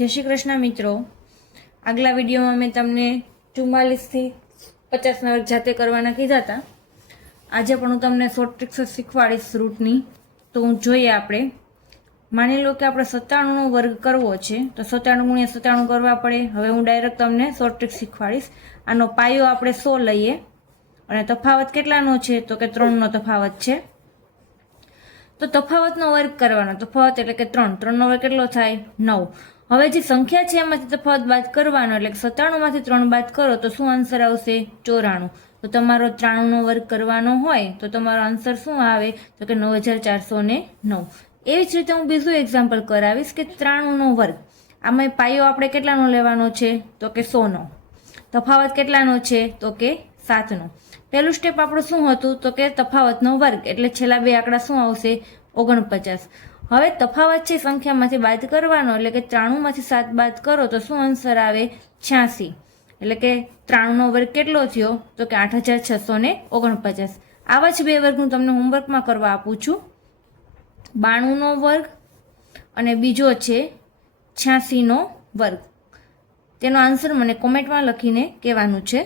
જય શ્રી કૃષ્ણ મિત્રો, આગલા વિડીયોમાં મેં તમને 44 થી 50ના વર્ગ જાતે કરવાના કીધા હતા. આજે પણ હું તમને શોર્ટ ટ્રિક્સ શીખવાડીશ રૂટની. તો હું જોઈએ આપણે. માની લો કે આપણે 97નો વર્ગ કરવો છે, તો 97 ગુણ્યા 97 કરવા પડે. હવે હું ડાયરેક્ટ તમને શોર્ટ ટ્રિક્સ શીખવાડીશ. આનો પાયો આપણે 100 લઈએ અને તફાવત કેટલાનો છે તો કે 3નો તફાવત છે. તો તફાવતનો વર્ગ કરવાનો. તફાવત એટલે કે 3. 3નો વર્ગ કેટલો થાય? 9. હવે જે સંખ્યા છે એમાંથી તફાવત બાદ કરવાનો, એટલે કે 97માંથી 3 બાદ કરો તો શું આન્સર આવશે? 94. તો તમારો 93નો વર્ગ કરવાનો હોય તો તમારો આન્સર શું આવે? તો કે 9409. એવી જ રીતે હું બીજું એક્ઝામ્પલ કરાવીશ કે 93નો વર્ગ. આમાં પાયો આપણે કેટલાનો લેવાનો છે? તો કે 100નો. તફાવત કેટલાનો છે? તો કે 7નો. પહેલું સ્ટેપ આપણું શું હતું? તો કે તફાવતનો વર્ગ, એટલે છેલ્લા બે આંકડા શું આવશે? 49. હવે તફાવત છે સંખ્યામાંથી બાદ કરવાનો, એટલે કે 93માંથી 7 બાદ કરો તો શું આન્સર આવે? 86. એટલે કે 93નો વર્ગ કેટલો થયો? તો કે 8649. આવા જ બે વર્ગ હું તમને હોમવર્કમાં કરવા આપું છું. 92નો વર્ગ અને બીજો છે 86નો વર્ગ. તેનો આન્સર મને કોમેન્ટમાં લખીને કહેવાનું છે.